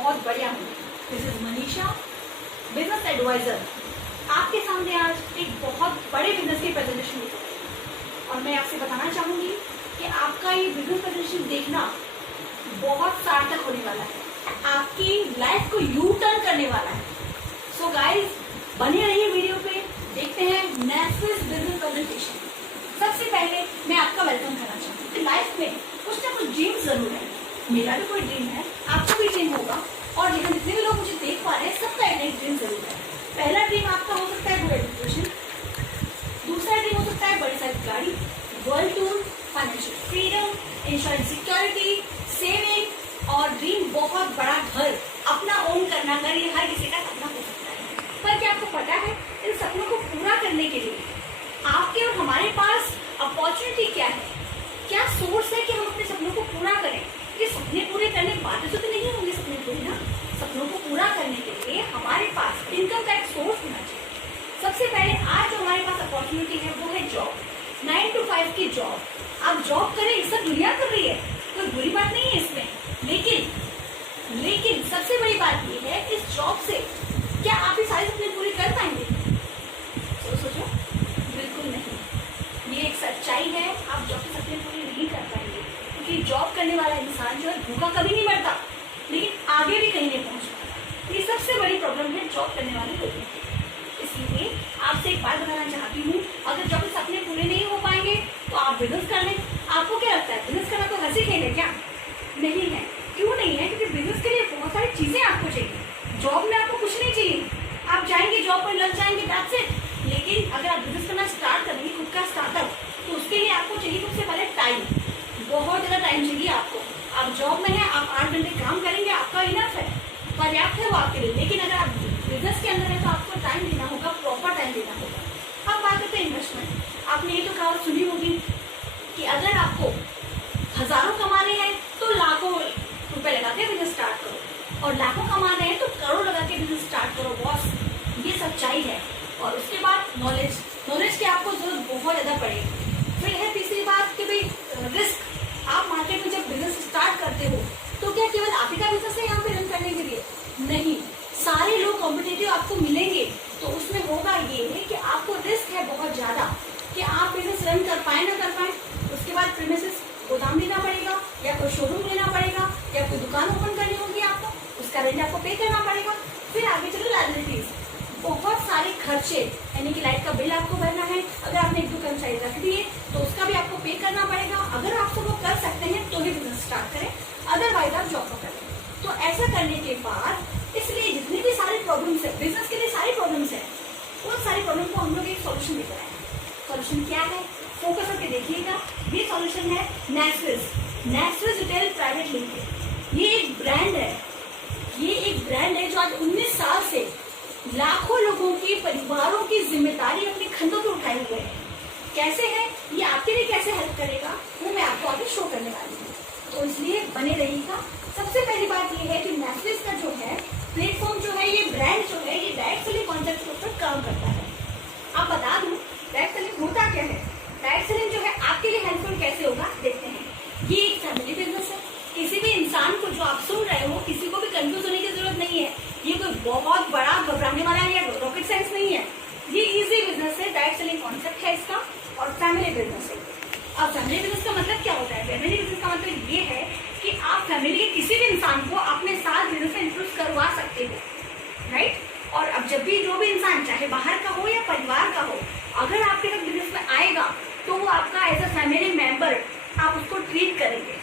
बहुत बढ़िया हूँ। This is Manisha, business advisor. आपके सामने आज एक बहुत बड़े बिजनेस की प्रेजेंटेशन और मैं आपसे बताना चाहूंगी कि आपका ये बिजनेस प्रेजेंटेशन देखना बहुत सार्थक होने वाला है, आपकी लाइफ को यू टर्न करने वाला है। सो गाइज, बने रहिए वीडियो पे, देखते हैं नेस्विस बिजनेस प्रेजेंटेशन। सबसे पहले मैं आपका वेलकम करना चाहूँ कि लाइफ में कुछ ना कुछ ड्रीम जरूर है। मेरा भी कोई ड्रीम है, आपका भी ड्रीम होगा, और जितने भी लोग मुझे देख पा रहे हैं सबका एक ड्रीम जरूर है। पहला ड्रीम आपका हो सकता है गुड एजुकेशन, दूसरा ड्रीम हो सकता है बड़ी सारी गाड़ी, world tour, financial freedom, insurance security, saving, और ड्रीम बहुत बड़ा घर अपना ओन करना। घर ये हर किसी का सपना हो सकता है, पर क्या आपको पता है इन सपनों को पूरा करने के लिए आपके और हमारे पास अपॉर्चुनिटी क्या है, क्या सोर्स है कि हम अपने सपनों को पूरा करें? ये सपने पूरे करने की बातें तो नहीं होंगे सपने पूरे ना। सपनों को पूरा करने के लिए हमारे पास इनकम का एक सोर्स होना चाहिए। सबसे पहले आज जो हमारे पास अपॉर्चुनिटी है वो है जॉब, 9 to 5 की जॉब। आप जॉब करें, इस सब दुनिया कर रही है, कोई बुरी बात नहीं है इसमें, लेकिन सबसे बड़ी बात ये है इस जॉब से क्या आप ये सारे सपने पूरे कर पाएंगे? सोचो, बिल्कुल नहीं। ये एक सच्चाई है, आप जॉब के सपने पूरे नहीं कर पाएंगे, क्योंकि जॉब करने वाला इंसान जो है भूखा कभी नहीं मरता, लेकिन आगे भी कहीं नहीं पहुंच पाता। ये सबसे बड़ी प्रॉब्लम है जॉब करने वाले लोगों की। इसलिए आपसे एक बात बताना चाहती हूँ, अगर जॉब के सपने पूरे नहीं हो पाएंगे तो आप बिजनेस कर लें। आपको क्या लगता है बिजनेस करना तो हंसी खेल है क्या? नहीं है। क्यों नहीं है? क्योंकि बिजनेस के लिए बहुत सारी चीजें आपको चाहिए। जॉब में आपको कुछ नहीं चाहिए, आप जाएंगे जॉब पर, लग जाएंगे, दैट्स इट। लेकिन अगर आप बिजनेस करना स्टार्ट करेंगे, खुद का स्टार्टअप, तो उसके लिए आपको चाहिए सबसे पहले टाइम। बहुत ज्यादा टाइम चाहिए आपको। आप जॉब में है, आप 8 घंटे काम करेंगे, आपका इनफ है, पर्याप्त है वो आपके लिए। लेकिन अगर आप बिजनेस के अंदर है तो आपको टाइम देना होगा, प्रॉपर टाइम देना होगा। अब बात करते हैं इन्वेस्टमेंट। आपने ये तो कहावत सुनी होगी कि अगर आपको हजारों कमाने हैं तो लाखों रुपए लगा के बिजनेस स्टार्ट करो, और लाखों कमाने हैं तो करोड़ लगा के बिजनेस स्टार्ट करो बॉस। ये सच्चाई है। और उसके बाद नॉलेज की आपको जरूरत बहुत ज्यादा पड़ेगी। फिर है तीसरी बात कि भाई रिस्क। आप मार्केट में जब बिजनेस स्टार्ट करते हो तो क्या केवल आप ही का बिजनेस है यहाँ पे रन करने के लिए? नहीं, सारे लोग कॉम्पिटिटिव आपको मिलेंगे, तो उसमें होगा ये है कि आपको रिस्क है बहुत ज्यादा कि आप बिजनेस रन कर पाए ना कर पाए। उसके बाद प्रीमिसेस गोदाम लेना पड़ेगा, या कोई शोरूम लेना पड़ेगा, या कोई दुकान ओपन करनी होगी आपको, उसका रेंट आपको पे करना पड़ेगा। फिर आगे चलो लायबिलिटीज, बहुत सारे खर्चे, यानी कि लाइट का बिल आपको भरना है। अगर आपने 1-2 कर्मचारी रख दिए तो उसका भी आपको पे करना पड़ेगा। अगर आप सब वो कर सकते हैं तो ही बिजनेस स्टार्ट करें, अदरवाइज आप जॉब करें। तो ऐसा करने के बाद, इसलिए जितनी भी सारी प्रॉब्लम्स है बिजनेस के लिए, सारी प्रॉब्लम्स है, उन सारी प्रॉब्लम को हम लोग एक सॉल्यूशन लेकर आए। सॉल्यूशन क्या है? फोकस करके देखिएगा। ये सॉल्यूशन है नेस्विस रिटेल प्राइवेट लिमिटेड। ये एक ब्रांड है जो आज 19 साल से लाखों लोगों के परिवारों की जिम्मेदारी अपने कंधों पे उठाए हुए है। कैसे है ये, आपके लिए कैसे हेल्प करेगा, वो मैं आपको आगे शो करने वाली हूँ, तो इसलिए बने रहिएगा। सबसे पहली बात ये है कि नेस्विस का जो है प्लेटफॉर्म जो है, ये ब्रांड जो है, ये डायरेक्ट सेलिंग कॉन्सेप्ट के ऊपर काम करता है। आप बता दूं डायरेक्ट सेलिंग होता क्या है? डायरेक्ट सेलिंग जो है आपके लिए हेल्पफुल कैसे होगा देखते हैं। ये एक फैमिली बिजनेस है। किसी भी इंसान को जो आप सुन रहे हो, किसी को भी कंफ्यूज होने की जरूरत नहीं है। ये कोई बहुत बड़ा घबराने वाला या रॉकेट साइंस नहीं है। ये इजी बिजनेस है, डायरेक्ट सेलिंग कॉन्सेप्ट है इसका, और फैमिली बिजनेस है। अब फैमिली बिजनेस का मतलब क्या होता है? फैमिली बिजनेस का मतलब ये है कि आप फैमिली के किसी भी इंसान को अपने साथ बिजनेस में इंट्रोड्यूस करवा सकते हो, राइट? और अब जब भी जो भी इंसान, चाहे बाहर का हो या परिवार का हो, अगर आपके साथ बिजनेस में आएगा तो वो आपका एज अ फैमिली मेंबर आप उसको ट्रीट करेंगे,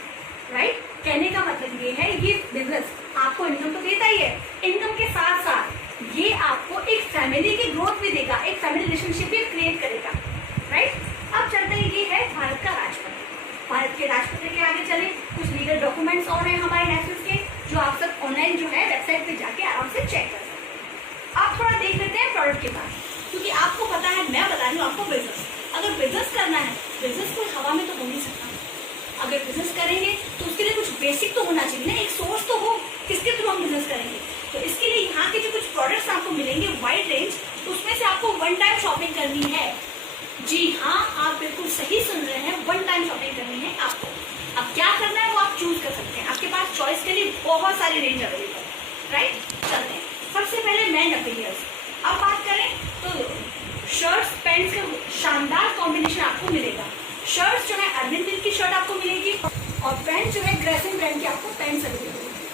राइट? कहने का मतलब ये है, ये बिजनेस आपको इनकम तो देता ही है, इनकम के साथ साथ ये आपको एक फैमिली की ग्रोथ भी देगा, एक फैमिली रिलेशनशिप भी क्रिएट करेगा, राइट? अब चलते हैं, ये है भारत का राजपत्र। भारत के राजपत्र के आगे चले, कुछ लीगल डॉक्यूमेंट्स और हैं हमारे नेस्विस के, जो आप सब ऑनलाइन जो है वेबसाइट पे जाके आराम से चेक कर सकते हैं। आप थोड़ा देख लेते हैं प्रोडक्ट के बाद, क्योंकि आपको पता है, मैं बता रही हूँ आपको बिजनेस। अगर बिजनेस करना है, बिजनेस कोई हवा में तो हो नहीं सकता। अगर बिजनेस करेंगे तो उसके लिए कुछ बेसिक तो होना चाहिए ना, एक सोर्स तो हो किसके थ्रू हम बिजनेस करेंगे। तो इसके लिए यहाँ के जो कुछ प्रोडक्ट्स आपको मिलेंगे वाइड रेंज, उसमें से आपको वन टाइम शॉपिंग करनी है। जी हाँ, आप बिल्कुल सही सुन रहे हैं, वन टाइम शॉपिंग करनी है आपको। अब क्या करना है वो आप चूज कर सकते हैं, आपके पास चॉइस के लिए बहुत सारी रेंज अवेलेबल है। राइट, चलते हैं। सबसे पहले मेन अपीयर्स। अब बात करें तो शर्ट्स पैंट्स का शानदार कॉम्बिनेशन आपको मिलेगा। शर्ट्स जो है अरविंद प्रिंट की शर्ट आपको मिलेगी और पैंट जो है ग्रेसिन ब्रांड की आपको पैंट अवेलेबल होगी।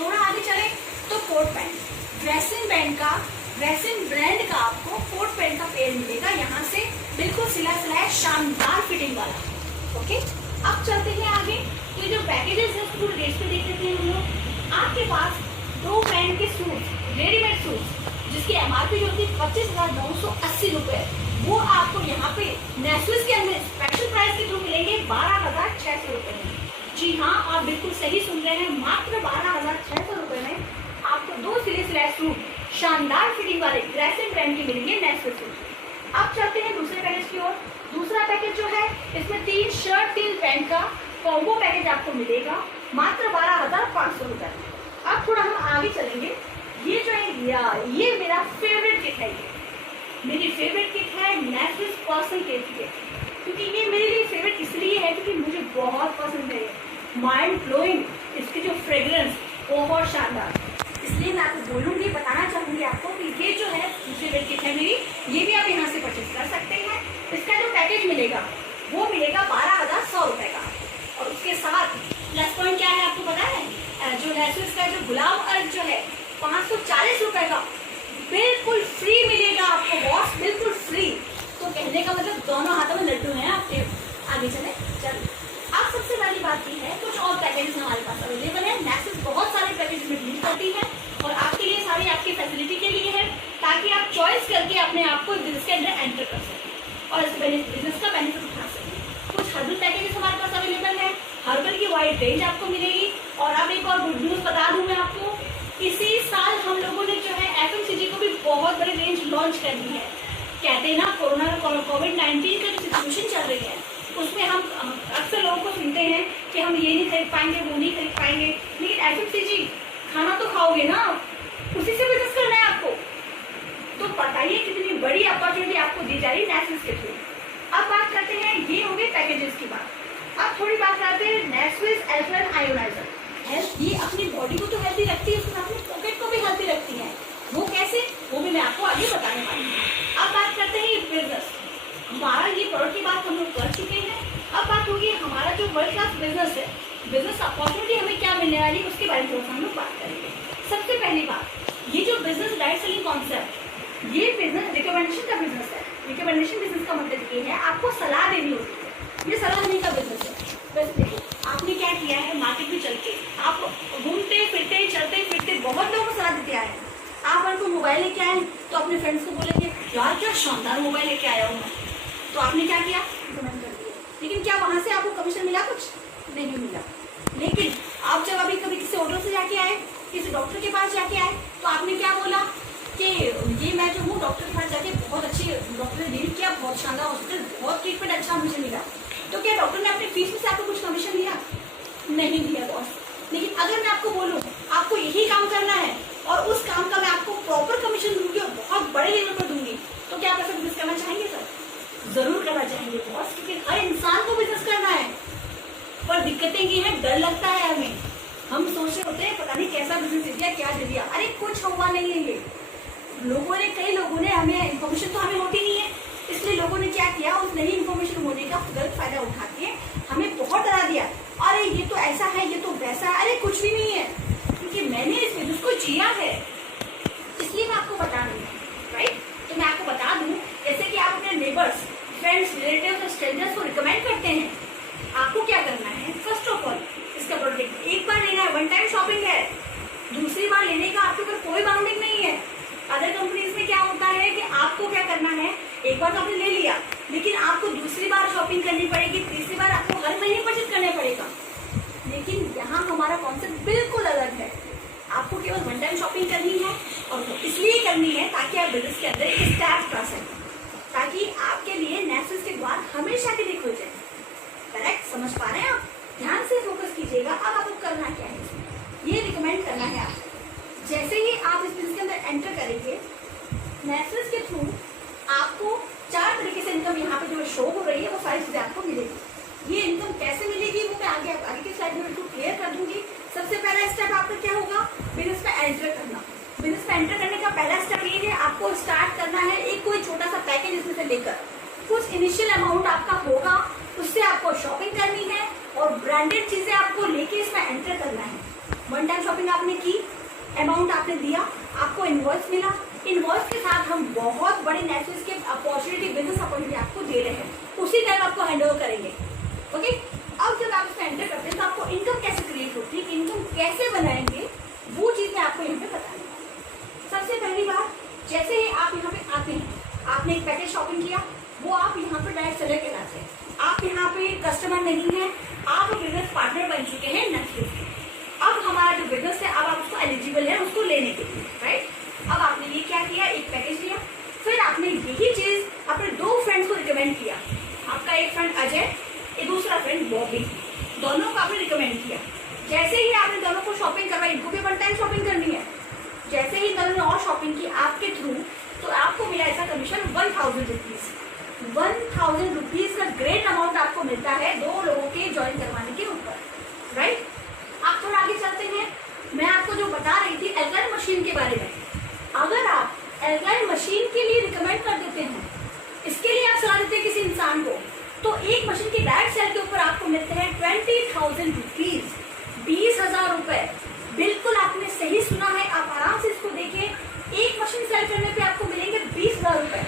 थोड़ा आगे चले तो कोट पैंट, ग्रेसिन ब्रांड का आपको कोट पैंट का पेयर मिलेगा, यहाँ से बिल्कुल सिला सिलाया शानदार फिटिंग वाला। ओके, अब चलते हैं आगे। तो ये जो पैकेजेस है पूरे रेट पे देख लेते हैं हम लोग। आपके पास 2 पैंट के सूट, रेडीमेड सूट जिसकी एमआरपी जो होती है 25,980 रुपए, वो आपको यहाँ पे नेस्विस के अंदर स्पेशल प्राइस के थ्रू मिलेंगे 12,600 रुपए में। जी हाँ, आप बिल्कुल सही सुन रहे हैं, मात्र 12,600 रुपए में आपको 2 सिले सिलाए सूट शानदार फिटिंग वाले ग्रेसिन ब्रांड के मिलेंगे नेस्विस सूट। अब चलते हैं दूसरे पैकेज की ओर। दूसरा पैकेज जो है इसमें 3 शर्ट 3 पैंट का कॉम्बो पैकेज आपको मिलेगा मात्र 12,500 रुपए। अब थोड़ा हम आगे चलेंगे। ये जो है ये मेरा फेवरेट किट है, ये मेरी फेवरेट किट है नेस्विस पर्सन केयर किट, क्योंकि ये मेरे लिए फेवरेट इसलिए है क्योंकि मुझे बहुत पसंद है, माइंड ब्लोइंग, इसकी जो फ्रेग्रेंस बहुत शानदार। इसलिए मैं आपको बोलूँगी, बताना चाहूँगी आपको कि ये जो है फेवरेट किट है मेरी, ये भी आप यहाँ से परचेज कर सकते हैं। इसका जो पैकेज मिलेगा वो मिलेगा 12,100 रुपए का, और उसके साथ प्लस पॉइंट क्या है आपको पता है? जो नेस्विस का जो गुलाब अर्क जो है 540 रुपए का बिल्कुल फ्री मिलेगा आपको बॉस, बिल्कुल फ्री। तो कहने का मतलब दोनों हाथों में लड्डू हैं आपके। आगे चले। अब सबसे बड़ी बात ये है, कुछ और पैकेजेस हमारे पास अवेलेबल है। नेस्विस बहुत सारे पैकेज में डील करती है और आपके लिए सारी आपकी फैसिलिटी के लिए है, ताकि आप चॉइस करके अपने आप को बिजनेस के अंदर एंटर कर सकें और इस बिजनेस का बेनिफिट उठा सकें। कुछ हर्बल पैकेजेस हमारे पास अवेलेबल है, हर्बल की वाइड रेंज आपको मिलेगी। और अब एक और गुड न्यूज बता दूं मैं आपको, इसी साल हम लोगों ने जो है एफएमसीजी को भी बहुत बड़ी रेंज लॉन्च कर दी है। कहते हैं ना, कोविड-19 का जो सिचुएशन चल रही है उसमें हम अक्सर लोगों को सुनते हैं कि हम ये नहीं खरीद पाएंगे, वो नहीं खरीद पाएंगे, लेकिन एफएमसीजी खाना तो खाओगे ना, उसी से बिजनेस करना है आपको। तो बताइए कितनी बड़ी अपॉर्चुनिटी आपको दी जा रही है नेस्विस के थ्रू। अब बात करते हैं, ये हो गई पैकेजेस की बात। अब थोड़ी बात करते हैं नेस्विस अल्कलाइन आयोनाइजर। ये अपनी बॉडी को तो हेल्दी रखती है, उसमें अपनी पॉकेट को भी हेल्दी रखती है। वो कैसे, वो भी मैं आपको आगे बताने वाली हूँ। अब बात करते हैं ये बिजनेस, हमारा ये प्रोडक्ट की बात हम लोग कर चुके हैं। अब बात होगी हमारा जो वर्ल्ड क्लास बिजनेस है, बिजनेस अपॉर्चुनिटी हमें क्या मिलने वाली है उसके बारे में हम लोग बात करेंगे। सबसे पहली बात, ये जो बिजनेस डायरेक्ट सेलिंग कॉन्सेप्ट, ये बिजनेस रिकमेंडेशन का बिजनेस है। रिकमेंडेशन बिजनेस का मतलब ये है आपको सलाह देनी होती है, ये सलाह देने का बिजनेस है। बस देखो, आपने क्या किया है, मार्केट में चल के आप घूमते फिरते चलते फिरते बहुत लोगों को सलाह देते आए। आप अगर कोई मोबाइल लेके आए तो अपने फ्रेंड्स को बोलेंगे यार क्या शानदार मोबाइल लेके आया हूँ मैं, तो आपने क्या किया, रिकमेंड कर दिया। लेकिन क्या वहां से आपको कमीशन मिला? कुछ नहीं मिला। लेकिन आप जब अभी कभी किसी होटल से जाके आए, किसी डॉक्टर के पास जाके आए, तो आपने क्या बोला कि ये मैं जो हूँ डॉक्टर के पास जाके बहुत अच्छी डॉक्टर ने डील किया, बहुत शानदार हॉस्पिटल, बहुत ट्रीटमेंट अच्छा मुझे मिला। तो क्या डॉक्टर ने अपनी फीस में से आपको कुछ कमीशन दिया? नहीं दिया बॉस। लेकिन अगर मैं आपको बोलूँ आपको यही काम करना है और उस काम का मैं आपको प्रॉपर कमीशन दूंगी और बहुत बड़े लेवल पर दूंगी, तो क्या आप ऐसा बिजनेस करना चाहेंगे? सर जरूर करना चाहेंगे बॉस, क्योंकि हर इंसान को बिजनेस करना है। पर दिक्कतें ये है, डर लगता है हमें, हम सोच रहे होते हैं पता नहीं कैसा बिजनेस दे दिया, क्या दे दिया। अरे कुछ हुआ नहीं है, ये लोगों ने, कई लोगों ने, हमें इन्फॉर्मेशन तो हमें होती नहीं है, इसलिए लोगों ने क्या किया, उस नई इन्फॉर्मेशन होने का गलत फायदा उठा के हमें बहुत डरा दिया। अरे ये तो ऐसा है, ये तो वैसा है। अरे कुछ भी नहीं है, क्योंकि मैंने इस बिजनेस को जिया है, इसलिए मैं आपको बता रही हूँ। राइट, तो मैं आपको बता दूं, जैसे कि आप अपने नेबर्स, फ्रेंड्स, रिलेटिव्स और स्ट्रेंजर्स को रिकमेंड करते हैं, आपको क्या करना है, फर्स्ट ऑफ ऑल इसका प्रोडक्ट एक बार लेना है, वन टाइम शॉपिंग है, दूसरी बार लेने का आपके ऊपर कोई बाउंडिंग नहीं है। अदर कंपनीज में क्या होता है कि आपको क्या करना है, एक बार तो आपने ले लिया, लेकिन आपको दूसरी बार शॉपिंग करनी पड़ेगी, तीसरी बार आपको हर महीने परचेज करना पड़ेगा। लेकिन यहाँ हमारा कॉन्सेप्ट बिल्कुल अलग है, आपको केवल वन टाइम शॉपिंग करनी है, और इसलिए करनी है ताकि आप बिजनेस के अंदर एक स्टेप कर सकें, ताकि आपके लिए नेस्विस के द्वार हमेशा के लिए खुल जाए। करेक्ट, समझ पा रहे हैं आप? ध्यान से फोकस कीजिएगा। अब आपको करना क्या है, ये रिकमेंड करना है आपको। जैसे ही आप इस बिजनेस के अंदर एंटर करेंगे, नेस्विस के थ्रू आपको 4 तरीके से इनकम यहाँ पे जो शो हो रही है वो सारी चीजें आपको मिलेगी। ये इनकम कैसे मिलेगी वो मैं आगे की स्लाइड में बिल्कुल क्लियर कर दूंगी। सबसे पहला स्टेप आपका क्या होगा, बिजनेस में एंट्री से लेकर कुछ इनिशियल अमाउंट आपका होगा, उससे आपको शॉपिंग करनी है और ब्रांडेड चीजें आपको लेके इसमें एंटर करना है। वन टाइम शॉपिंग आपने की, अमाउंट आपने दिया, आपको इनवॉइस मिला, इनवॉइस के साथ हम बहुत बड़े नेटवर्क के अपॉर्चुनिटी, बिजनेस अपॉर्चुनिटी आपको दे रहे हैं, उसी टाइम आपको हैंड ओवर करेंगे। ओके, अब जब आप इसमें एंटर करते हैं तो आपको इनकम कैसे क्रिएट होती है, इनकम कैसे बनाएंगे, वो चीज मैं आपको यहाँ पे बताने वाली हूँ। सबसे पहली बात, जैसे ही आप यहाँ पे आते हैं, आपने एक पैकेज शॉपिंग किया, वो आप यहाँ पे डायरेक्ट सेलर कहलाते हैं। आप यहाँ पे कस्टमर नहीं है, आप बिजनेस पार्टनर बन चुके हैं नेटफ्लिक्स के। अब हमारा जो बिजनेस है, अब आप उसको एलिजिबल है उसको लेने के लिए, राइट। अब आपने ये क्या किया, एक पैकेज लिया, फिर आपने यही चीज अपने दो फ्रेंड्स को रिकमेंड किया। आपका एक फ्रेंड अजय, एक दूसरा फ्रेंड बॉबी, दोनों को आपने रिकमेंड किया। जैसे ही आपने दोनों को शॉपिंग करवाई, इनको भी वन टाइम शॉपिंग करनी है, जैसे ही दोनों ने और शॉपिंग की आपके थ्रू, तो आपको मिला ऐसा कमीशन 1000 रुपीज। 1000 रुपीज का ग्रेट अमाउंट आपको मिलता है दो लोगों के ज्वाइन करवाने के ऊपर, राइट। आप थोड़ा आगे चलते हैं, मैं आपको जो बता रही थी एल्कलाइन मशीन के बारे में। अगर आप एल्कलाइन मशीन के लिए रिकमेंड कर देते हैं, इसके लिए आप सलाह देते हैं किसी इंसान को, तो एक मशीन की डायरेक्ट सेल के ऊपर आपको मिलते हैं 20,000 रुपीज, 20,000 रुपए। बिल्कुल आपने सही सुना है, आप आराम से इसको देखें। एक मशीन सेल करने पे आपको मिलेंगे 20,000 रुपए।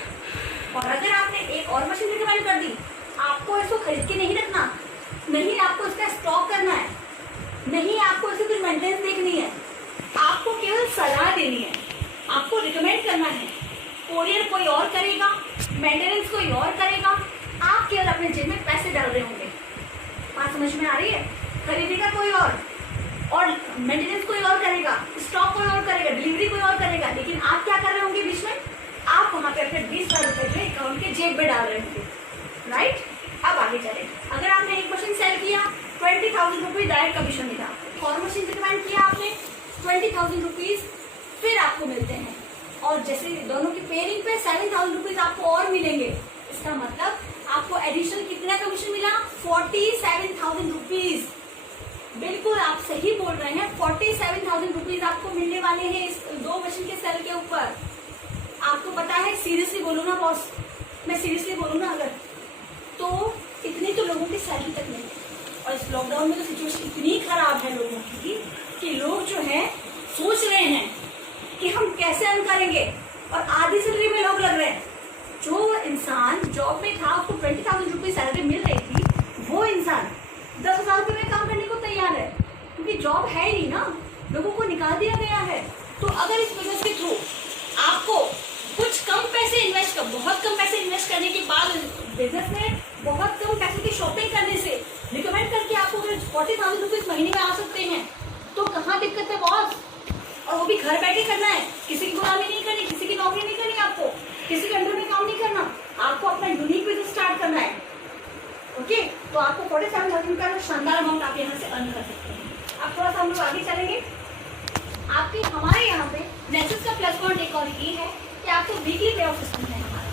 और अगर आपने एक और मशीन रिकमेंड कर दी, आपको इसको खरीद के नहीं रखना, नहीं आपको इसका स्टॉक करना है, नहीं आपको इसे फिर मेंटेनेंस देखनी है, आपको केवल सलाह देनी है, आपको रिकमेंड करना है। कोरियर कोई और करेगा, मेंटेनेंस कोई और करेगा, आप केवल अपने जेब में पैसे डाल रहे होंगे। बात समझ में आ रही है? खरीदेगा कोई और मेंटेनेंस कोई और करेगा, स्टॉक कोई और करेगा, डिलीवरी कोई और करेगा, लेकिन आप क्या कर रहे होंगे बीच में? आप वहां पे अपने 20,000 रुपए जो अकाउंट के जेब में डाल रहे होंगे, राइट। अब आगे चले, अगर आपने एक मशीन सेल किया, 20,000 रुपीज डायरेक्ट कमीशन मिला, और मशीन रिकमेंड किया आपने 20,000 रुपीज फिर आपको मिलते हैं, और जैसे दोनों की पेयरिंग पे 7,000 रुपीज आपको और मिलेंगे। इसका मतलब आपको एडिशनल कितना कमीशन मिला? 47,000 रुपीज। बिल्कुल आप सही बोल रहे हैं, 47,000 रुपीज आपको मिलने वाले हैं इस दो मशीन के सेल के ऊपर। आपको पता है, सीरियसली बोलूँ ना बॉस, मैं सीरियसली बोलूँ ना अगर, तो इतनी तो लोगों की सैलरी तक नहीं है। और इस लॉकडाउन में तो सिचुएशन इतनी खराब है लोगों की कि लोग जो है सोच रहे हैं कि हम कैसे अर्न करेंगे, और आधी सैलरी में लोग लग रहे हैं। जो इंसान जॉब में था, उसको 20,000 रुपीज सैलरी मिल रही थी, वो इंसान 10,000 रुपये में काम करने को तैयार है, क्योंकि जॉब है ही नहीं ना, लोगों को निकाल दिया गया है। तो अगर इस बिजनेस के थ्रू आपको कुछ कम पैसे इन्वेस्ट कर, बहुत कम पैसे इन्वेस्ट करने के बाद बिजनेस में बहुत कम पैसे की शॉपिंग करने से रिकमेंड करके आपको अगर 40,000 रुपीज महीने में आ सकते हैं, तो कहाँ दिक्कत है बॉस? और वो भी घर बैठे करना है, किसी की गुलामी नहीं करनी, किसी की नौकरी नहीं करनी, आपको किसी के अंडर में काम नहीं करना, आपको अपना यूनिक बिजनेस स्टार्ट करना है। ओके, तो आपको 47,000 का शानदार अमाउंट आप यहाँ से अर्न कर सकते हैं। अब थोड़ा सा हम लोग आगे चलेंगे। आपके हमारे यहाँ पे नेटफ्लिक्स का प्लस पॉइंट एक और ये है कि आपको वीकली पे ऑफ सिस्टम है हमारा।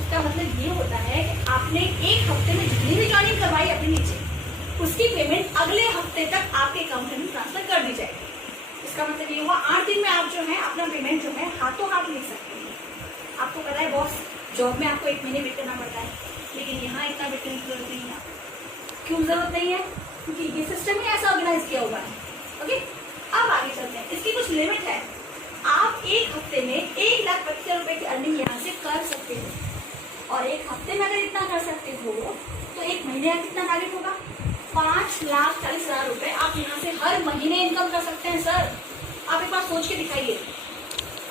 इसका मतलब ये होता है कि आपने एक हफ्ते में जितनी भी ज्वाइनिंग करवाई अपने नीचे, उसकी पेमेंट अगले हफ्ते तक आपके अकाउंट में ट्रांसफर कर दी जाएगी। इसका मतलब ये हुआ 8 दिन में आप जो है अपना पेमेंट जो है हाथों हाथ ले सकते हैं। आपको पता है बॉस, जॉब में आपको 1 महीने वेट करना पड़ता है, लेकिन यहाँ इतना वेट करने की जरूरत नहीं है। क्यों जरूरत नहीं है? क्योंकि ये सिस्टम ही ऐसा ऑर्गेनाइज किया हुआ है। ओके, अब आगे चलते हैं। इसकी कुछ लिमिट है, आप एक हफ्ते में 1,25,000 रुपए की अर्निंग यहाँ से कर सकते हो, और एक हफ्ते में अगर इतना कर सकते हो तो एक महीने का कितना टारगेट होगा? 5,40,000 रुपए आप यहाँ से हर महीने इनकम कर सकते हैं। सर आप एक बार सोच के दिखाइए,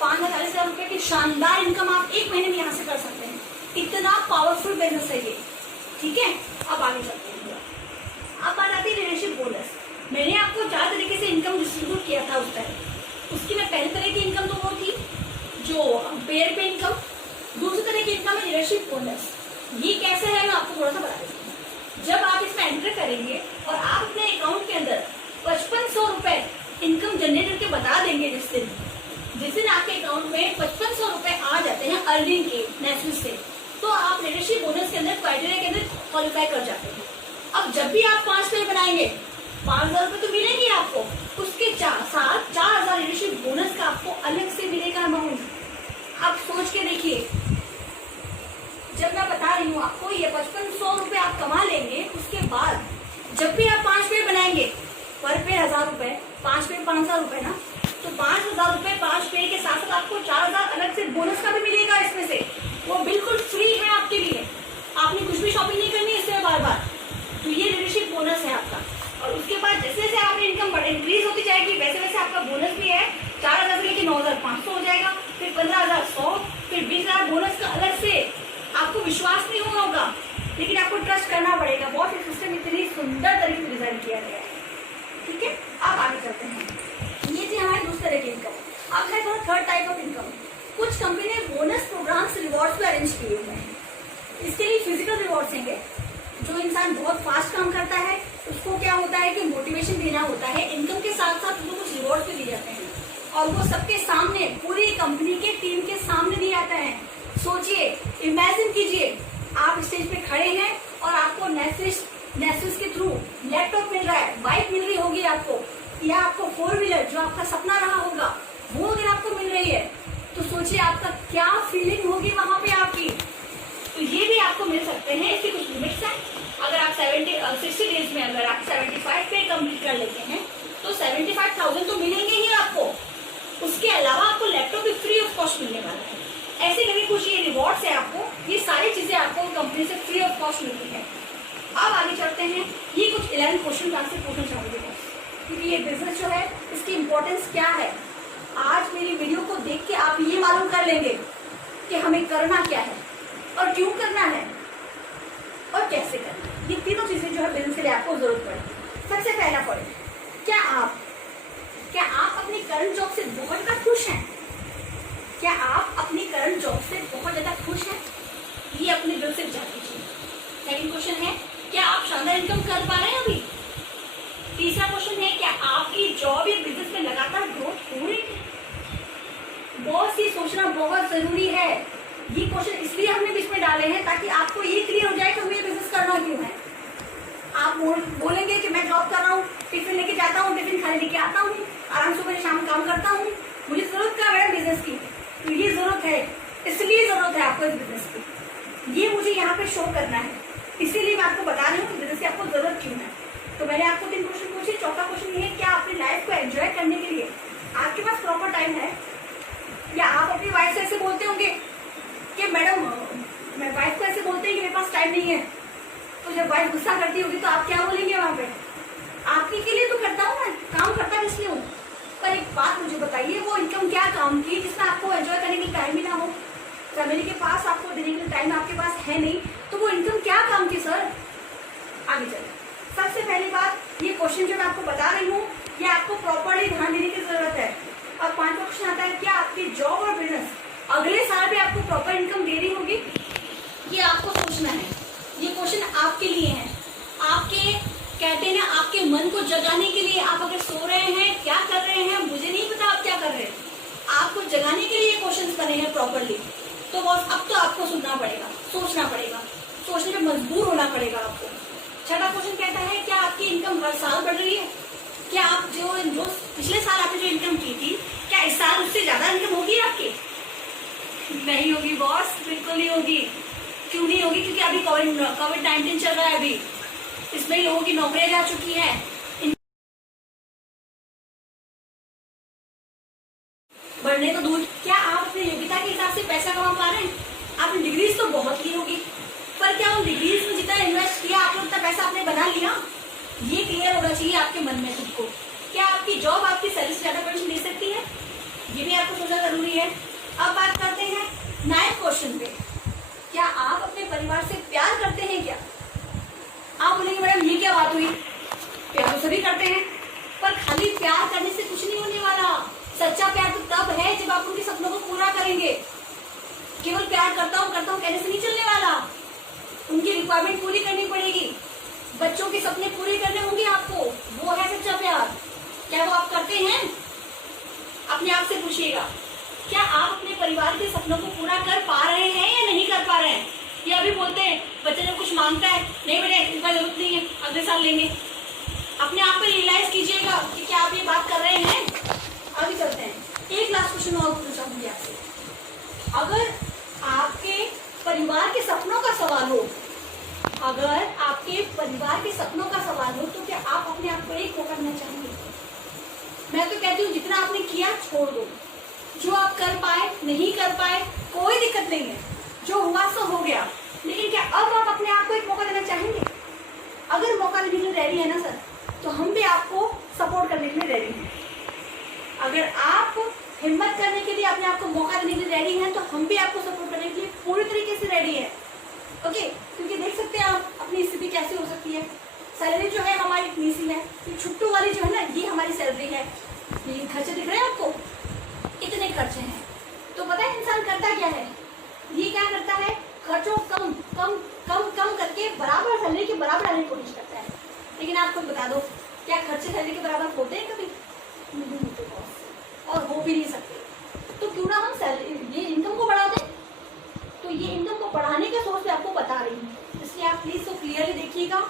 5,40,000 रुपए की शानदार इनकम आप एक महीने में यहाँ से कर सकते हैं। इतना पावरफुल बिजनेस है ये, ठीक है। अब आगे चलते हैं। अब बात आती है लीडरशिप बोनस। मैंने आपको 4 तरीके से इनकम डिस्ट्रीब्यूट किया था उस टाइम। उसकी मैं पहली तरह की इनकम तो वो थी जो पेयर पे इनकम, दूसरी तरह की इनकम है लीडरशिप बोनस। ये कैसे है मैं आपको थोड़ा सा बता देती हूँ। जब आप इसमें एंटर करेंगे और आप अपने अकाउंट के अंदर 5500 रुपए इनकम जनरेट करके बता देंगे, जिस दिन आपके अकाउंट में 5500 रुपए आ जाते हैं अर्निंग के नेटफ्लिक्स से, तो आप लीडरशिप बोनस के अंदर क्राइटेरिया के अंदर क्वालिफाई कर जाते हैं। अब जब भी आप 5 पेयर बनाएंगे, 5,000 रुपए तो मिलेंगे आपको, उसके साथ 4,000 लीडरशिप बोनस का आपको अलग से मिलेगा अमाउंट। आप सोच के देखिए, जब मैं बता रही हूँ आपको ये 5500 रुपए आप कमा लेंगे, उसके बाद जब भी आप 5 पेड़ बनाएंगे, पर पेड़ 1000 रुपए, 5 पेड़ 5000 रुपए ना, तो 5000 रुपए 5 पेड़ के साथ साथ आपको 4000 अलग से बोनस का भी मिलेगा इसमें से। वो बिल्कुल फ्री है आपके लिए, आपने कुछ भी शॉपिंग नहीं करनी इसमें बार बार। तो ये लीडरशिप बोनस है आपका। और उसके बाद जैसे जैसे आपकी इनकम इंक्रीज होती जाएगी, वैसे वैसे आपका बोनस भी है 4000 से लेकर 9500 हो जाएगा, फिर 15100, फिर 20000 बोनस का अलग से। आपको विश्वास नहीं होगा, लेकिन आपको ट्रस्ट करना पड़ेगा। बहुत ही सिस्टम इतनी सुंदर तरीके से डिजाइन किया गया है। ठीक है, अब आगे चलते हैं। ये थी हमारे दूसरे तरह की इनकम। अब है थर्ड टाइप ऑफ इनकम। कुछ कंपनी ने बोनस प्रोग्राम्स रिवॉर्ड्स भी अरेंज किए हुए हैं। इसके लिए फिजिकल रिवॉर्ड्स होंगे। जो इंसान बहुत फास्ट काम करता है उसको क्या होता है कि मोटिवेशन देना होता है, इनकम के साथ साथ उनको कुछ रिवॉर्ड भी दिए जाते हैं, और वो सबके सामने, पूरी कंपनी के टीम के सामने दिए जाता है। सोचिए, इमेजिन कीजिए, आप स्टेज पे खड़े हैं और आपको नेसविस के थ्रू लैपटॉप मिल रहा है, बाइक मिल रही होगी आपको, या आपको 4 व्हीलर जो आपका सपना रहा होगा वो अगर आपको मिल रही है, तो सोचिए आपका क्या फीलिंग होगी वहां पे आपकी। तो ये भी आपको मिल सकते हैं, इसकी कुछ लिमिट्स हैं। अगर आप 60 डेज में अगर आप 75 पे कंप्लीट कर लेते हैं तो 75,000 तो मिलेंगे ही आपको। उसके अलावा आपको लैपटॉप भी फ्री ऑफ कॉस्ट मिलने वाला है। ऐसे नहीं कुछ ये रिवॉर्ड्स है आपको, ये सारी चीजें आपको कंपनी से फ्री ऑफ कॉस्ट मिलती है। अब आगे चलते हैं। ये कुछ 11 क्वेश्चन आपसे पूछना चाहूंगी, क्योंकि ये बिजनेस जो है इसकी इम्पोर्टेंस क्या है, आज मेरी वीडियो को देख के आप ये मालूम कर लेंगे कि हमें करना क्या है और क्यों करना है और कैसे करना है। ये तीनों चीजें जो है बिजनेस के लिए आपको जरूरत पड़ेगी। सबसे पहला पॉइंट, क्या आप अपनी करंट जॉब से बहुत ज्यादा खुश हैं? क्या आप अपनी करंट जॉब से बहुत ज्यादा खुश हैं? ये अपने दिल से जान लीजिए। सेकंड क्वेश्चन है, क्या आप शानदार इनकम कर पा रहे हैं अभी? तीसरा क्वेश्चन है, क्या आपकी जॉब या बिजनेस में लगातार ग्रोथ हो रही है? बहुत सी सोचना बहुत जरूरी है। ये क्वेश्चन इसलिए हमने बीच में डाले हैं ताकि आपको ये क्लियर हो जाए कि हमें बिजनेस करना क्यों है। आप बोलेंगे कि मैं जॉब कर रहा हूँ, टिफिन लेके जाता हूँ, टिफिन खाने लेके आता हूँ, आराम सुबह शाम काम करता हूँ, मुझे जरूरत क्या है बिजनेस की? तो ये जरूरत है, इसलिए जरूरत है आपको इस बिजनेस की। ये मुझे यहाँ पे शो करना है, इसीलिए मैं आपको बता रही हूँ बिजनेस की आपको जरूरत क्यों है। तो मैंने आपको 3 क्वेश्चन पूछे। चौथा क्वेश्चन ये है, क्या अपनी लाइफ को एंजॉय करने के लिए आपके पास प्रॉपर टाइम है? या आप अपनी वाइफ से ऐसे बोलते होंगे कि मैडम, मैं वाइफ को ऐसे बोलते हैं कि मेरे पास टाइम नहीं है, तो जब वाइफ गुस्सा करती होगी तो आप क्या बोलेंगे वहां पे? आपके के लिए तो करता हूँ मैं, काम करता किस लिए हूँ? पर एक बात मुझे बताइए, वो इनकम क्या काम की जिसमें आपको एंजॉय करने के लिए टाइम ही ना हो? फैमिली के पास आपको देने के लिए टाइम आपके पास है नहीं, तो वो इनकम क्या काम की सर? आगे चले। सबसे पहली बात, ये क्वेश्चन जो मैं आपको बता रही हूँ ये आपको प्रॉपरली ध्यान देने की जरूरत है। और 5वां क्वेश्चन आता है, क्या आपकी जॉब और बिजनेस अगले साल भी आपको प्रॉपर इनकम दे रही होगी? ये आपको सोचना है। ये क्वेश्चन आपके लिए है, आपके कहते हैं ना, आपके मन को जगाने के लिए। आप अगर सो रहे हैं, क्या कर रहे हैं मुझे नहीं पता, आप क्या कर रहे हैं, आपको जगाने के लिए क्वेश्चन बने हैं प्रॉपरली। तो बस अब तो आपको सुनना पड़ेगा, सोचना पड़ेगा, सोचने में मजबूर होना पड़ेगा आपको। छठा क्वेश्चन कहता है, क्या आपकी इनकम हर साल बढ़ रही है? क्या आप जो पिछले साल आपने जो इनकम की थी, क्या इस साल उससे ज्यादा इनकम होगी आपकी? नहीं होगी बॉस, बिल्कुल नहीं होगी। क्यों नहीं होगी? क्योंकि अभी कोविड-19 चल रहा है, अभी इसमें लोगों की नौकरियां जा चुकी है। बढ़ने तो दूर, क्या आप अपनी योग्यता के हिसाब से पैसा कमा पा रहे हैं? आपने डिग्रीज तो बहुत ली होगी, पर क्या उन डिग्रीज में जितना इन्वेस्ट किया आपने उतना पैसा आपने बना लिया? ये क्लियर होना चाहिए आपके मन में खुद को। क्या आपकी जॉब आपकी सैलरी से ज्यादा कमीशन दे सकती है? ये भी आपको सोचना जरूरी है। अब बात करते हैं 9 क्वेश्चन पे, क्या आप अपने परिवार से प्यार करते हैं? क्या आप बोलेंगे मैडम ये क्या बात हुई, प्यार तो सभी करते हैं, पर खाली प्यार करने से कुछ नहीं होने वाला। सच्चा प्यार तो तब है जब आप उनके सपनों को पूरा करेंगे। केवल प्यार करता हूँ कहने से नहीं चलने वाला, उनकी रिक्वायरमेंट पूरी करनी पड़ेगी, बच्चों के सपने पूरे करने होंगे आपको, वो है सच्चा प्यार। क्या वो आप करते हैं? अपने आप से पूछिएगा, क्या आप अपने परिवार के सपनों को पूरा कर पा रहे हैं या नहीं कर पा रहे हैं? ये अभी बोलते हैं बच्चा जब कुछ मांगता है, नहीं बेटे इसका जरूरत नहीं है, अगले साल लेंगे। अपने आप पे रियलाइज कीजिएगा कि क्या आप ये बात कर रहे हैं। आगे चलते हैं। एक लास्ट क्वेश्चन और पूछना चाहूंगी आपसे, अगर आपके परिवार के सपनों का सवाल हो, अगर आपके परिवार के सपनों का सवाल हो, तो क्या आप अपने आप को एक मौका देना चाहेंगे? मैं तो कहती हूँ जितना आपने किया छोड़ दो, जो आप कर पाए नहीं कर पाए कोई दिक्कत नहीं है, जो हुआ सो हो गया, लेकिन क्या अब आप अपने आप को एक मौका देना चाहेंगे? अगर मौका देने के लिए रेडी है ना सर, तो हम भी आपको सपोर्ट करने के लिए रेडी हैं। अगर आप हिम्मत करने के लिए अपने आप को मौका देने के लिए रेडी हैं, तो हम भी आपको सपोर्ट करने के लिए पूरी तरीके से रेडी है। ओके, क्योंकि देख सकते हैं आप अपनी स्थिति कैसी हो सकती है। सैलरी जो है हमारी इतनी सी है, ये छुट्टू वाली जो है ना, ये हमारी सैलरी है। ये खर्चे दिख रहे हैं आपको, इतने खर्चे हैं। तो पता है इंसान करता क्या है? ये क्या करता है, खर्चों कम कम कम कम करके बराबर सैलरी के बराबर आने की कोशिश करता है। लेकिन आप खुद बता दो, क्या खर्चे सैलरी के बराबर होते हैं? कभी नहीं होते बॉस, और हो भी नहीं सकते। तो क्यों ना हम सैलरी ये इनकम को बढ़ा दें। तो ये इनकम को बढ़ाने के सोर्स मैं आपको बता रही हूँ, इसलिए आप प्लीज तो क्लियरली देखिएगा।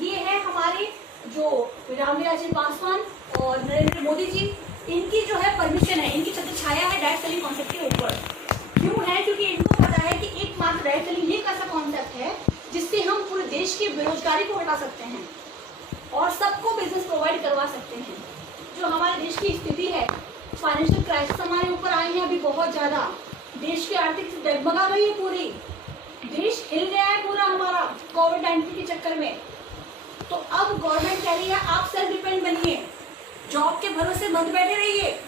ये है हमारे जो रामविलास जी पासवान और नरेंद्र मोदी जी, इनकी जो है परमिशन है, इनकी छत्र छाया है डायरेक्ट सेलिंग कॉन्सेप्ट के ऊपर। क्यों है? क्योंकि इनको पता है कि एकमात्र डायरेक्ट सेलिंग ये एक ऐसा कॉन्सेप्ट है जिससे हम पूरे देश की बेरोजगारी को हटा सकते हैं और सबको बिजनेस प्रोवाइड करवा सकते हैं। जो हमारे देश की स्थिति है, फाइनेंशियल क्राइसिस हमारे ऊपर आई है अभी बहुत ज्यादा, देश की आर्थिक डगमगा गई है, पूरी देश हिल गया है पूरा हमारा कोविड-19 के चक्कर में। तो अब गवर्नमेंट कह रही है आप सेल्फ डिपेंड बनिए, जॉब के भरोसे मत बैठे रहिए,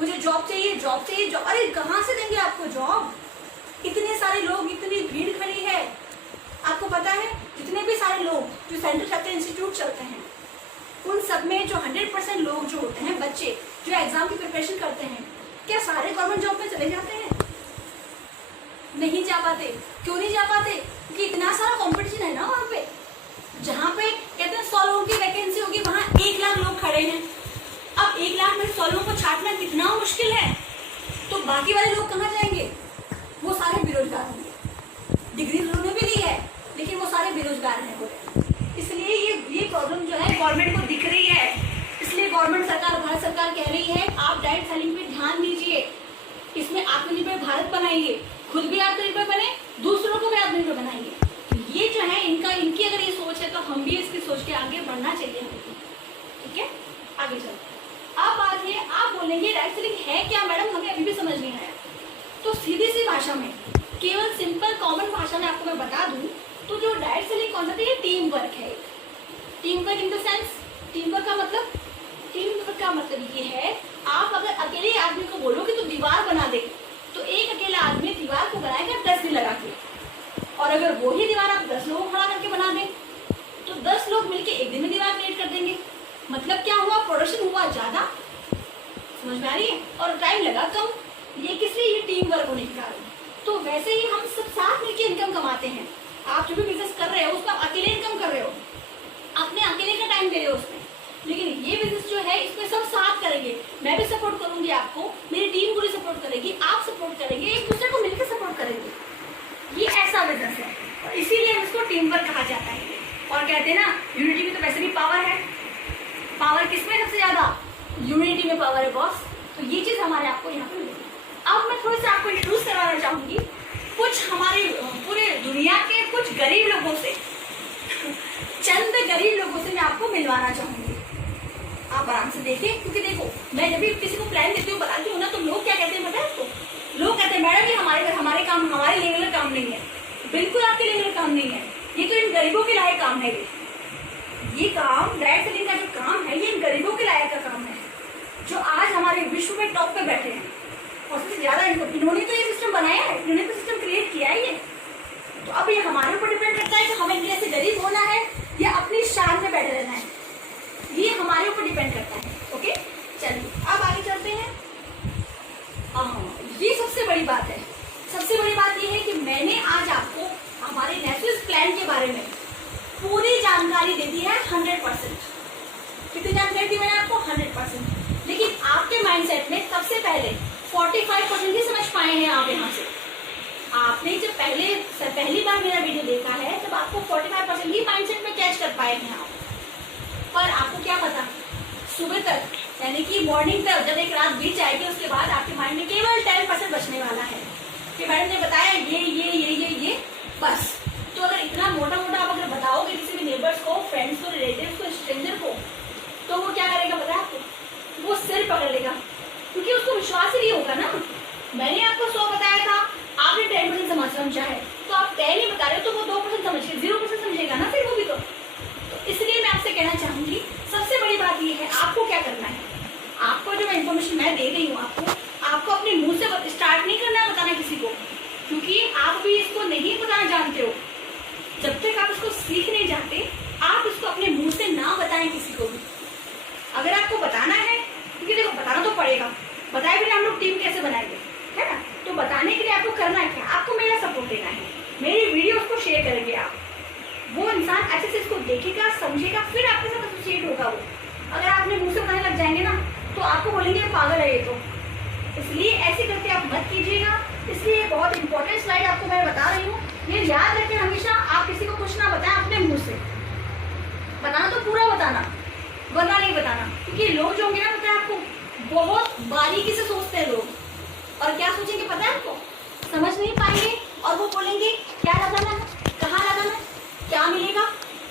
मुझे जॉब चाहिए जॉब चाहिए जॉब। अरे कहाँ से देंगे आपको जॉब? इतने सारे लोग, इतनी भीड़ खड़ी है। आपको पता है जितने भी सारे लोग जो सेंट्रल सेक्टर इंस्टीट्यूट चलते हैं, उन सब में जो 100% लोग जो होते हैं, बच्चे जो एग्जाम की प्रिपरेशन करते हैं, क्या सारे गवर्नमेंट जॉब में चले जाते हैं? नहीं जा पाते। क्यों नहीं जा पाते? क्योंकि इतना सारा कंपटीशन है ना वहाँ पे। जहाँ पे कहते हैं 100 लोगों की वैकेंसी होगी, वहाँ 1 लाख लोग खड़े हैं। अब 1 लाख में 100 लोगों को छांटना कितना मुश्किल है। तो बाकी वाले लोग कहाँ जाएंगे? वो सारे बेरोजगार होंगे। डिग्री उन्होंने भी ली है, लेकिन वो सारे बेरोजगार हैं पूरे। इसलिए ये प्रॉब्लम जो है गवर्नमेंट को दिख रही है। इसलिए गवर्नमेंट सरकार, भारत सरकार कह रही है आप डायरेक्ट सेलिंग पे ध्यान दीजिए, इसमें आत्मनिर्भर भारत बनाइए, खुद भी आत्मनिर्भर बने, दूसरों को भी आत्मनिर्भर बनाइए। तो ये जो है इनकी अगर ये सोच है, तो हम भी इसकी सोच के आगे बढ़ना चाहिए हमें। ठीक है, आगे चलते हैं। अब बात है, आप बोलेंगे डायरेक्ट सेलिंग है क्या मैडम, हमें अभी भी समझ नहीं आया। तो सीधी सी भाषा में, केवल सिंपल कॉमन भाषा में आपको मैं बता दूं, तो जो डायरेक्ट सेलिंग कॉन्सेप्ट है, ये टीम वर्क है। Team work in the sense, team work का मतलब, टीम वर्क का मतलब ये है, आप अगर अकेले आदमी को बोलो कि तू दीवार बना दे, तो एक अकेला आदमी दीवार को बनाएगा 10 दिन लगा के। और अगर वही दीवार आप 10 लोगों खड़ा करके बना दें, तो 10 लोग मिलके एक दिन में दीवार क्रिएट कर देंगे। मतलब क्या हुआ? प्रोडक्शन हुआ ज्यादा, समझ में आ रही है, और टाइम लगा कम। ये किस लिए? ये टीम वर्क होने के कारण। तो वैसे ही हम सब साथ मिलकर इनकम कमाते हैं। आप जो भी बिजनेस कर रहे हो उसमें अकेले इनकम कर रहे हो, अपने अकेले का टाइम दे रहे हो उसमें, लेकिन ये बिजनेस जो है इसमें सब साथ करेंगे। मैं भी सपोर्ट करूंगी आपको, मेरी टीम पूरी सपोर्ट करेगी, आप सपोर्ट करेंगे, एक दूसरे को मिलकर सपोर्ट करेंगे। ये ऐसा बिजनेस है, और इसीलिए हम इसको टीम वर्क कहा जाता है। और कहते हैं ना, यूनिटी में तो वैसे भी पावर है। पावर किसमें सबसे ज्यादा? यूनिटी में पावर है बॉस। तो ये चीज हमारे आपको यहाँ पे मिलेगी। अब मैं थोड़ा सा आपको इंट्रोड्यूस करवाना चाहूंगी कुछ हमारे पूरे दुनिया के कुछ गरीब लोगों से, चंद गरीब लोगों से मैं आपको मिलवाना चाहूंगी। आप आराम से देखें, क्योंकि देखो मैं जब भी किसी को प्लान देती हूँ, बताती हूँ ना, तो लोग क्या कहते हैं पता है आपको? लोग कहते हैं मैडम ये हमारे काम, हमारे लेवल का काम नहीं है। बिल्कुल आपके लेवल का काम नहीं है, ये तो इन गरीबों के लायक काम है। ये काम डायरेक्ट सेलिंग का जो काम है, ये इन गरीबों के लायक का काम है, जो आज हमारे विश्व में टॉप पे बैठे हैं। और सबसे ज्यादा इन्होंने तो ये सिस्टम बनाया है, इन्होंने तो सिस्टम क्रिएट किया है ये। तो अब ये हमारे ऊपर डिपेंड करता है कि हमें इनके जैसे गरीब होना है या अपनी शान में बैठे रहना है, ये हमारे ऊपर डिपेंड करता है। ओके, चलिए अब आगे चलते हैं। ये सबसे बड़ी बात है। सबसे बड़ी बात ये है कि मैंने आज आपको हमारे नेशनल प्लान के बारे में पूरी जानकारी दे दी है 100%। कितनी जानकारी दी मैंने आपको? 100%। लेकिन आपके माइंडसेट में सबसे पहले 45% ही समझ पाए हैं आप। यहाँ से आपने जब पहली बार मेरा वीडियो देखा है, तब आपको 45% ही माइंडसेट में कैच कर पाए हैं आप। पर आपको क्या पता, सुबह तक यानी कि मॉर्निंग तक जब एक रात बीत जाएगी, उसके बाद आपके माइंड में केवल 10% बचने वाला है कि मैडम ने बताया ये बस। तो अगर इतना मोटा मोटा आप अगर बताओगे किसी भी नेबर्स को, फ्रेंड्स को, रिलेटिव्स को, स्ट्रेंजर को, तो वो क्या करेगा पता है आपको? वो सिर पकड़ लेगा, क्योंकि उसको विश्वास ही नहीं होगा ना। मैंने आपको 100 बताया था, आपने 10% समझा है, तो आप 10 नहीं बता रहे हो तो वो 2% समझ के 0% समझेगा ना फिर वो भी। तो इसलिए मैं आपसे कहना चाहूंगी, सबसे बड़ी बात ये है आपको क्या करना है। आपको जो इन्फॉर्मेशन मैं दे रही हूँ आपको अपने मुंह से स्टार्ट नहीं करना बताना किसी को, क्योंकि आप भी इसको नहीं बताना जानते हो। जब तक आप इसको सीख नहीं जाते, आप इसको अपने मुंह से ना बताएं किसी को भी। अगर आपको बताना है, क्योंकि देखो बताना तो पड़ेगा, बताए बिना हम लोग टीम कैसे बनाएंगे, है ना। तो बताने के लिए आपको करना क्या, आपको मेरा सपोर्ट देना है, मेरी वीडियोस को शेयर करेंगे आप। वो इंसान अच्छे से इसको देखेगा, समझेगा, फिर आपके साथ एसोसिएट होगा वो। अगर आपने मुंह से बताने लग जाएंगे ना, तो आपको बोलेंगे पागल है ये तो। इसलिए ऐसे करके आप मत कीजिएगा। इसलिए बहुत इंपॉर्टेंट स्लाइड आपको मैं बता रही हूँ, ये याद रखें हमेशा, आप किसी को कुछ ना बताएं अपने मुंह से। बताना तो पूरा बताना, वरना नहीं बताना, क्योंकि लोग जो होंगे ना, पता है आपको, बहुत बारीकी से सोचते हैं लोग। और क्या सोचेंगे पता है आपको? समझ नहीं पाएंगे और वो बोलेंगे क्या लगाना है, कहाँ लगाना है, क्या मिलेगा,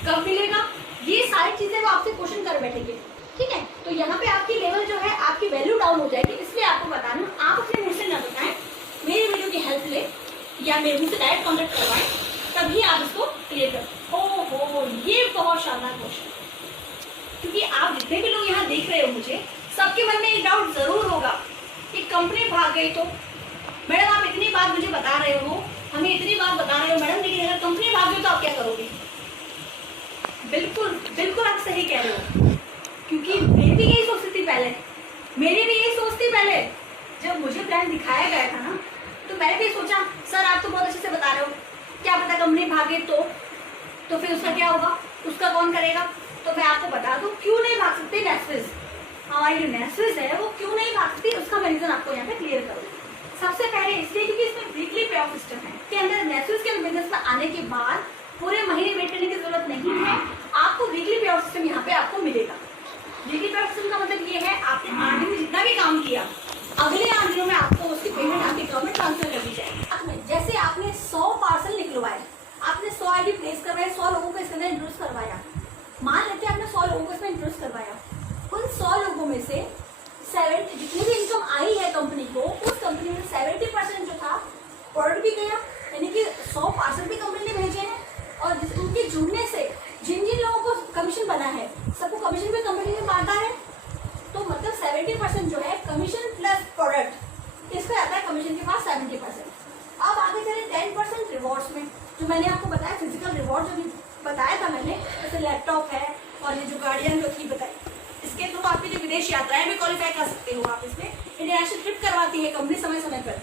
कब मिलेगा, ये सारी चीजें वो आपसे क्वेश्चन कर बैठेंगे। ठीक है, तो यहाँ पे आपकी लेवल जो है, आपकी वैल्यू डाउन हो जाएगी। इसलिए आपको बताना, आप अपने मुंह से ना बताएं, मेरी वीडियो की हेल्प ले या मेरे मुंह से डायरेक्ट कॉन्टेक्ट करवाएं, तभी आप इसको क्लियर कर। ओहो, ये बहुत शानदार क्वेश्चन, क्योंकि आप जितने भी लोग यहाँ देख रहे हो, मुझे सबके मन में एक डाउट जरूर होगा कि कंपनी भाग गई तो मैडम आप इतनी बात मुझे बता रहे हो, हमें इतनी बात बता रहे हो मैडम, लेकिन अगर कंपनी भाग गई तो आप क्या करोगे? बिल्कुल बिल्कुल आप सही कह रहे हो, क्योंकि मैं भी यही सोचती थी पहले, मेरी भी यही सोच थी पहले। जब मुझे प्लान दिखाया गया था ना, तो मैंने भी सोचा सर आप तो बहुत अच्छे से बता रहे हो, क्या पता कंपनी भागे तो फिर उसका क्या होगा, उसका कौन करेगा। तो मैं आपको बता दूं क्यों नहीं भाग सकते नेस्विस, हमारी जो नेस्विस है वो क्यों नहीं भाग सकती, उसका मैं रीजन आपको यहाँ पे क्लियर करूंगी। सबसे पहले इसलिए क्योंकि इसमें वीकली पे ऑफ सिस्टम है के अंदर नेस्विस के बिजनेस में आने के बाद पूरे महीने वेट करने की जरूरत नहीं है, आपको वीकली पे ऑफ सिस्टम यहाँ पे आपको मिलेगा। वीकली पे ऑफ सिस्टम का मतलब ये है आपने 8 दिन में जितना भी काम किया, अगले 8 दिनों में आपको उसकी पेमेंट आपके अकाउंट में ट्रांसफर कर दी जाएगी। जैसे आपने 100 पार्सल निकलवाए, आपने 100 आईडी प्लेस करवाए, 100 लोगों को इसके अंदर इंट्रोड्यूस करवाया, मान लेते हैं आपने 100 लोगों को इसमें इंट्रोड्यूस करवाया, उन 100 लोगों में से 70 जितनी भी इनकम आई है कंपनी को, उस कंपनी में 70% जो था प्रोडक्ट भी गया, यानी कि 100 पार्सल भी कंपनी ने भेजे हैं, और उनके जुड़ने से जिन जिन लोगों को कमीशन बना है सबको कमीशन भी कंपनी में बांटा है। तो मतलब 70% जो है कमीशन प्लस प्रोडक्ट, इसका आता है कमीशन के पास 70%। अब आगे चले 10% रिवॉर्ड्स में, जो मैंने आपको बताया फिजिकल रिवॉर्ड जो भी बताया था मैंने, जैसे लैपटॉप है और ये जो गाड़ियां जो थी बताई, इसके थ्रू आपकी जो विदेश यात्राएं भी क्वालिफाई कर सकते हो। आप इसमें इंटरनेशनल ट्रिप करवाती है कंपनी समय समय पर,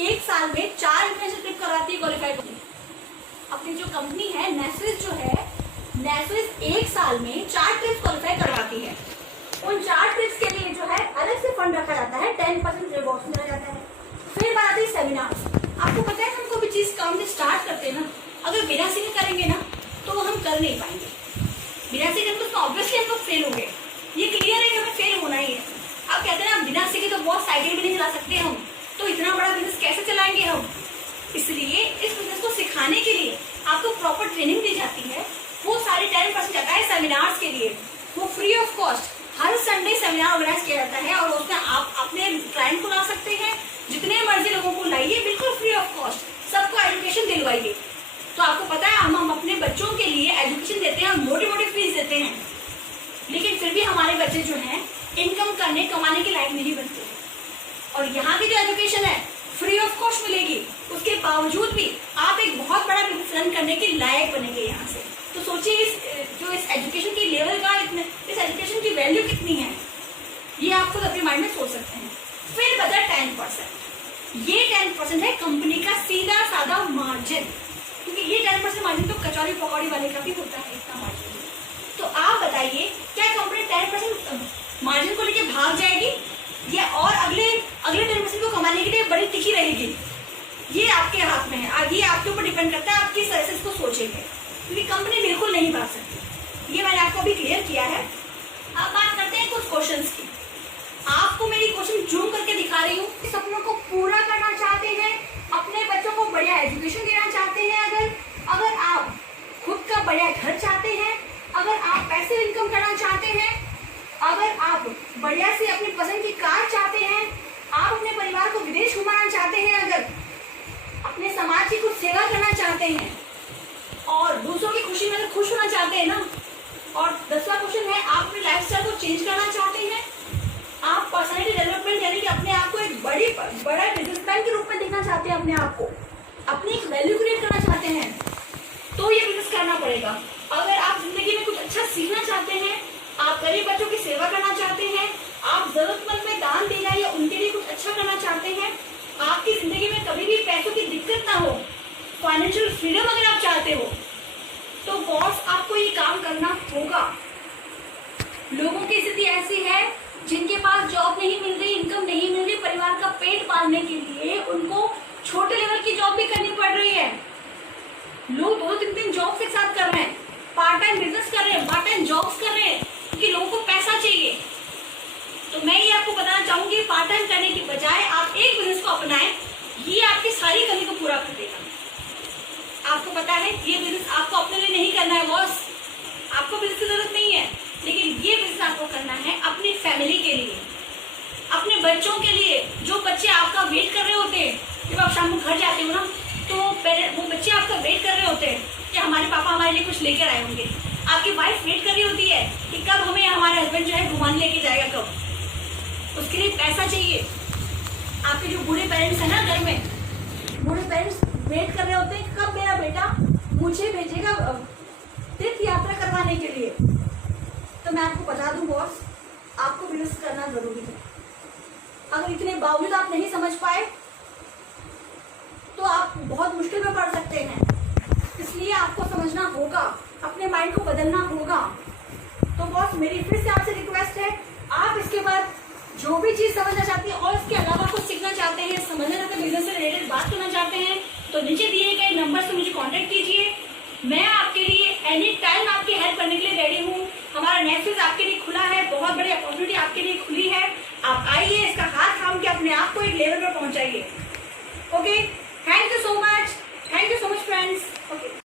1 साल में 4 इंटरनेशनल ट्रिप करवाती है क्वालिफाई करनी। अपनी जो कंपनी है नेस्विस जो है, नेस्विस 1 साल में 4 ट्रिप्स क्वालिफाई करवाती है। उन 4 ट्रिप्स के लिए जो है अलग से फंड रखा जाता है, 10% रिवॉर्ड मिला जाता है। फिर बात आती है सेमिनार्स। आपको पता है हम कोई भी चीज काम स्टार्ट करते हैं ना, अगर बिना सीखे करेंगे ना तो वो हम कर नहीं पाएंगे। बिना सीखे तो ऑब्वियसली हम लोग फेल होंगे, ये क्लियर है कि हमें फेल होना ही है। आप कहते हैं ना बिना सीखे तो बहुत साइकिल भी नहीं चला सकते हम, तो इतना बड़ा बिजनेस कैसे चलाएंगे हम। इसलिए इस बिजनेस को सिखाने के लिए आपको प्रॉपर ट्रेनिंग दी जाती है। वो सारी 10% जाता है सेमिनार्स के लिए, वो फ्री ऑफ कॉस्ट। हर संडे सेमिनार ऑर्गेनाइज किया जाता है और उसमें आप अपने क्लाइंट को ला सकते हैं, जितने मर्जी लोगों को लाइए, बिल्कुल फ्री ऑफ कॉस्ट, सबको एजुकेशन दिलवाइए। तो आपको पता है हम अपने बच्चों के लिए एजुकेशन देते हैं, मोटी मोटी फीस देते हैं, लेकिन फिर भी हमारे बच्चे जो हैं इनकम करने कमाने के लायक नहीं बनते। और यहाँ की जो एजुकेशन है फ्री ऑफ कॉस्ट मिलेगी, उसके बावजूद भी आप एक बहुत बड़ा बिजनेस रन करने के लायक बनेंगे यहाँ से। तो सोचिए इस एजुकेशन की लेवल का, इस एजुकेशन की वैल्यू कितनी है, ये आप खुद अपने माइंड में सोच सकते हैं। फिर बचा 10%। ये 10% है कंपनी का सीधा साधा मार्जिन, क्योंकि ये 10% मार्जिन तो कचौरी पकौड़ी वाले का भी होता है इतना मार्जिन। तो आप बताइए क्या कंपनी 10% मार्जिन को लेके भाग जाएगी या और अगले 10% को कमाने के लिए बड़ी टिकी रहेगी? ये आपके हाथ में है, ये आपके ऊपर डिपेंड करता है, आप किस तरह से इसको सोचेंगे, क्योंकि कंपनी बिल्कुल नहीं भाग सकती। ये मैंने आपको अभी क्लियर किया है। अब बात करते हैं कुछ क्वेश्चंस की। आपको मेरी क्वेश्चन जूम करके दिखा रही हूँ। सपनों को पूरा करना चाहते हैं अपने बच्चों को बढ़िया एजुकेशन देना चाहते हैं, अगर आप खुद का बढ़िया घर चाहते हैं, अगर आप पैसे इनकम करना चाहते हैं, अगर आप बढ़िया से अपनी पसंद की कार चाहते हैं, आप अपने परिवार को विदेश घुमाना चाहते हैं, अगर अपने समाज की कुछ सेवा करना चाहते हैं और दूसरों की खुशी में खुश होना चाहते हैं ना, और 10वां क्वेश्चन है आप अपनी लाइफस्टाइल को चेंज करना चाहते हैं, आप पर्सनैलिटी डेवलपमेंट यानी कि अपने आप को एक बड़ा बिजनेसमैन के रूप में देखना चाहते हैं, अपने आप को अपनी एक वैल्यू क्रिएट करना चाहते हैं, तो ये बिजनेस करना पड़ेगा। अगर आप जिंदगी में कुछ अच्छा सीखना चाहते हैं, आप गरीब बच्चों की सेवा करना चाहते हैं, आप जरूरतमंद में दान देना या उनके लिए कुछ अच्छा करना चाहते हैं, आपकी जिंदगी में कभी भी पैसों की दिक्कत ना हो, फाइनेंशियल फ्रीडम अगर आप चाहते हो, तो बॉस आपको ये काम करना होगा। लोगों की स्थिति ऐसी है जिनके पास जॉब नहीं मिल रही, इनकम नहीं मिल रही, परिवार का पेट पालने के लिए उनको छोटे लेवल की जॉब भी करनी पड़ रही है। लोग 2-3 जॉब्स एक साथ कर रहे हैं, पार्ट टाइम बिजनेस कर रहे हैं, पार्ट टाइम जॉब्स कर रहे हैं, क्योंकि लोगों को पैसा चाहिए। तो मैं ये आपको बताना चाहूंगी, पार्ट टाइम करने की बजाय आप एक बिजनेस को अपनाएं, ये आपकी सारी कमी को पूरा कर देगा। आपको पता है ये बिजनेस आपको अपने लिए नहीं करना है बॉस, आपको बिजनेस की जरूरत नहीं है, लेकिन ये बिजनेस आपको करना है अपनी फैमिली के लिए, अपने बच्चों के लिए। जो बच्चे आपका वेट कर रहे होते हैं, जब आप शाम को घर जाते हो ना, तो वो बच्चे आपका वेट कर रहे होते हैं कि हमारे पापा हमारे लिए कुछ लेकर आए होंगे। आपकी वाइफ वेट कर रही होती है कि कब हमें हमारा हस्बैंड जो है घुमाने लेके जाएगा, कब। उसके लिए पैसा चाहिए। आपके जो बूढ़े पेरेंट्स हैं ना घर में, बूढ़े पेरेंट्स वेट कर रहे होते हैं कब मेरा बेटा मुझे भेजेगा तीर्थ यात्रा करवाने के लिए। तो मैं आपको बता दूं बॉस, आपको बिजनेस करना जरूरी है। अगर इतने बावजूद आप नहीं समझ पाए तो आप बहुत मुश्किल में पड़ सकते हैं। इसलिए आपको समझना होगा, अपने माइंड को बदलना होगा। तो बॉस मेरी फिर से आपसे रिक्वेस्ट है, आप इसके बाद जो भी चीज समझना चाहते हैं और इसके अलावा कुछ सीखना चाहते हैं, समझना चाहते हैं, बिजनेस से रिलेटेड बात करना चाहते हैं, तो नीचे दिए गए नंबर से मुझे कांटेक्ट कीजिए। मैं आपके लिए एनी टाइम आपकी हेल्प करने के लिए रेडी हूँ। हमारा नेक्स्ट फेज आपके लिए खुला है, बहुत बड़ी अपॉर्चुनिटी आपके लिए खुली है। आप आइए, इसका हाथ थाम के अपने आप को एक लेवल पर पहुंचाइए। Okay, thank you so much friends. Okay.